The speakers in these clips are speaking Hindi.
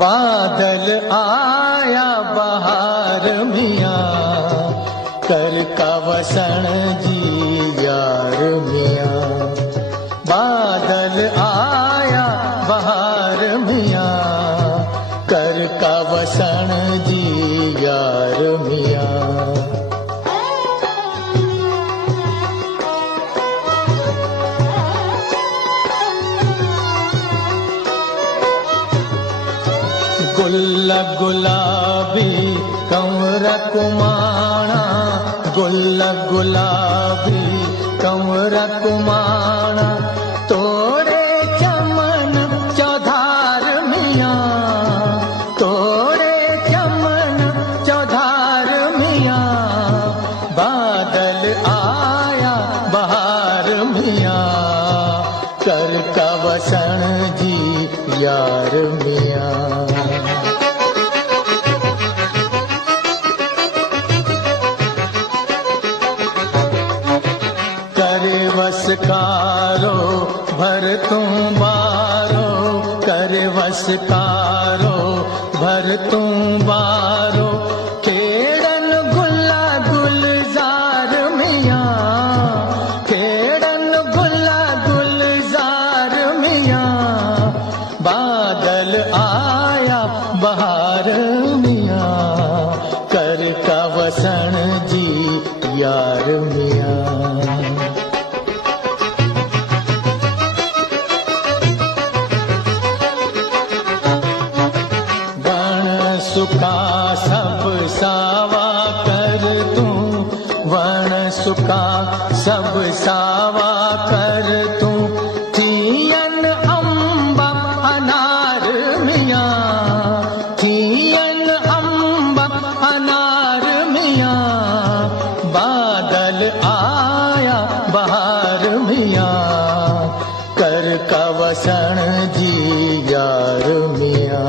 बादल आया बहार मियाँ कर का वसन जी यार मियाँ। बादल आया बहार मियाँ कर का वसन जी यार मियाँ। गुल गुलाबी कंवर कुमाणा, गुल गुलाबी कंवर कुमाणा, तोड़े चमन चौधार मियाँ, तोड़े चमन चौधार मियाँ। बादल आया बहार मियाँ कर का वसन जी यार मियाँ। वसकारो भर तुम बारो, कर वसकारो भर तुम बारो, केड़न गुला गुलजार मियाँ, केड़न गुला गुलजार मियाँ। बादल आया बहार मियाँ कर का वसन जी यार मियाँ। सुखा सब सावा कर तू, वण सुखा सब सावा कर तू। थियन अम्बा अनार मियाँ, थियन अम्बा अनार मियाँ। बादल आया बहार मियाँ कर का वसन जी यार मियाँ।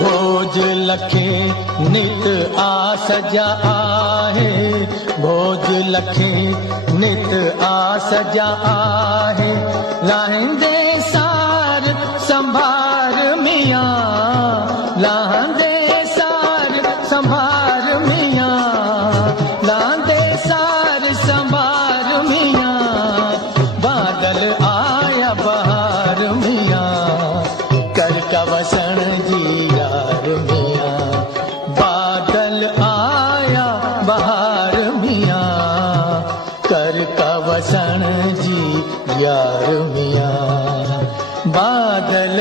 भोज लखे नित आस जा आहे, भोज लखे नित आस जा आहे। लाहिंदे सार संभार मियाँ, लाहिंदे सार संभार मियाँ, लाहिंदे सार संभार मियाँ। बादल आया बहार मियाँ कर का वसन जी यार मियाँ। बादल आया बहार मियाँ कर का वसन जी यार मियाँ। बादल